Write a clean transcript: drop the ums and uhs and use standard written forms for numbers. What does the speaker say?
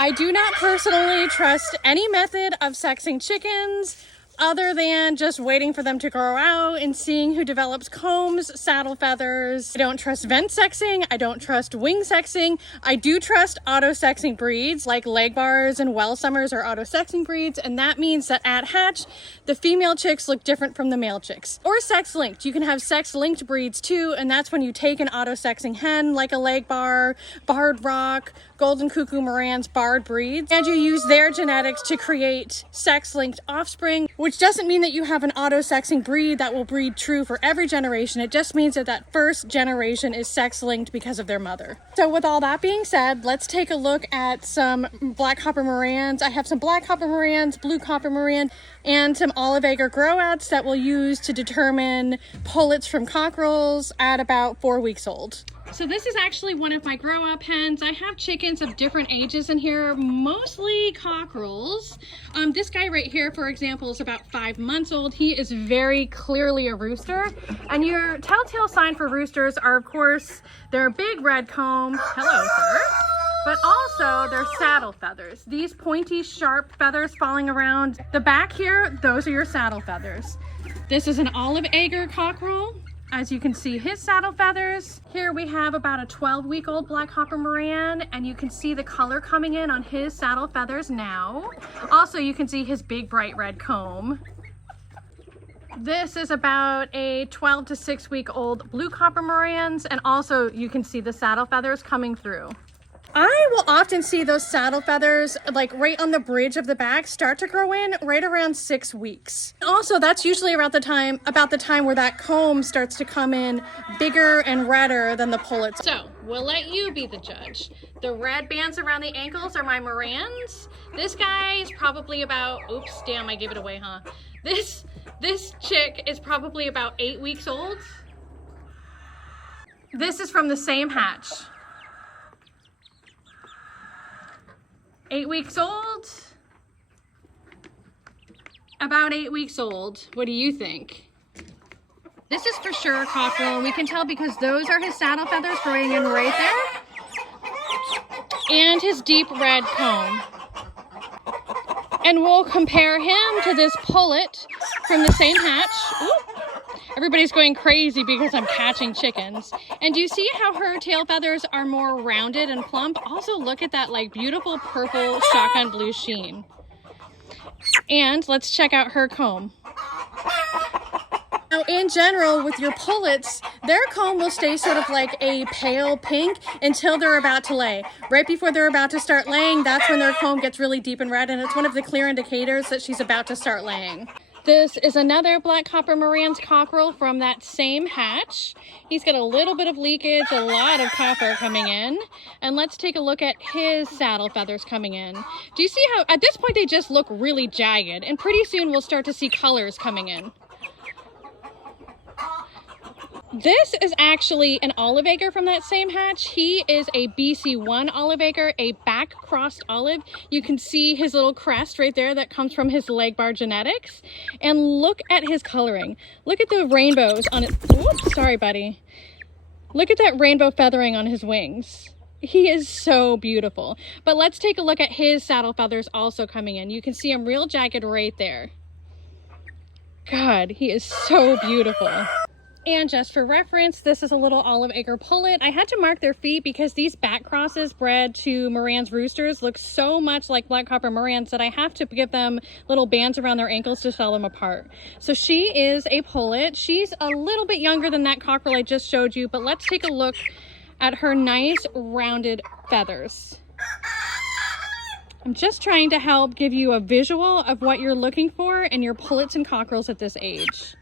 I do not personally trust any method of sexing chickens other than just waiting for them to grow out and seeing who develops combs, saddle feathers. I don't trust vent sexing. I don't trust wing sexing. I do trust auto-sexing breeds like leg bars and well summers are auto-sexing breeds, and that means that at hatch, the female chicks look different from the male chicks. Or sex-linked. You can have sex-linked breeds too, and that's when you take an auto-sexing hen like a leg bar, barred rock, golden cuckoo Moran's barred breeds, and you use their genetics to create sex-linked offspring, which doesn't mean that you have an auto-sexing breed that will breed true for every generation. It just means that that first generation is sex-linked because of their mother. So with all that being said, let's take a look at some black copper Morans. I have some black copper Morans, blue copper Moran, and some olive acre growouts that we'll use to determine pullets from cockerels at about 4 weeks old. So this is actually one of my grow up hens. I have chickens of different ages in here, mostly cockerels. This guy right here, for example, is about 5 months old. He is very clearly a rooster. And your telltale sign for roosters are, of course, their big red comb. Hello, sir. But also their saddle feathers. These pointy, sharp feathers falling around the back here, those are your saddle feathers. This is an olive acre cockerel. As you can see, his saddle feathers. Here we have about a 12-week-old black copper Moran, and you can see the color coming in on his saddle feathers now. Also, you can see his big bright red comb. This is about a 12 to 6-week-old blue copper Morans, and also you can see the saddle feathers coming through. I will often see those saddle feathers like right on the bridge of the back start to grow in right around 6 weeks. Also, that's usually about the time where that comb starts to come in bigger and redder than the pullets. So we'll let you be the judge. The red bands around the ankles are my Morans. This guy is probably about, oops, damn, I gave it away, huh? This chick is probably about 8 weeks old. This is from the same hatch. 8 weeks old, about 8 weeks old. What do you think? This is for sure a cockerel, and we can tell because those are his saddle feathers growing in right there, and his deep red comb. And we'll compare him to this pullet from the same hatch. Ooh. Everybody's going crazy because I'm catching chickens. And do you see how her tail feathers are more rounded and plump? Also, look at that like beautiful purple shotgun blue sheen. And let's check out her comb. Now, in general, with your pullets, their comb will stay sort of like a pale pink until they're about to lay. Right before they're about to start laying, that's when their comb gets really deep and red, and it's one of the clear indicators that she's about to start laying. This is another black copper Moran's cockerel from that same hatch. He's got a little bit of leakage, a lot of copper coming in. And let's take a look at his saddle feathers coming in. Do you see how at this point they just look really jagged, and pretty soon we'll start to see colors coming in. This is actually an olive acre from that same hatch. He is a BC1 olive acre, a back crossed olive. You can see his little crest right there that comes from his leg bar genetics. And look at his coloring. Look at the rainbows on it. Oops, sorry, buddy. Look at that rainbow feathering on his wings. He is so beautiful. But let's take a look at his saddle feathers also coming in. You can see him real jagged right there. God, he is so beautiful. And just for reference, this is a little olive acre pullet. I had to mark their feet because these back crosses bred to Moran's roosters look so much like black copper Morans that I have to give them little bands around their ankles to tell them apart. So she is a pullet. She's a little bit younger than that cockerel I just showed you, but let's take a look at her nice rounded feathers. I'm just trying to help give you a visual of what you're looking for in your pullets and cockerels at this age.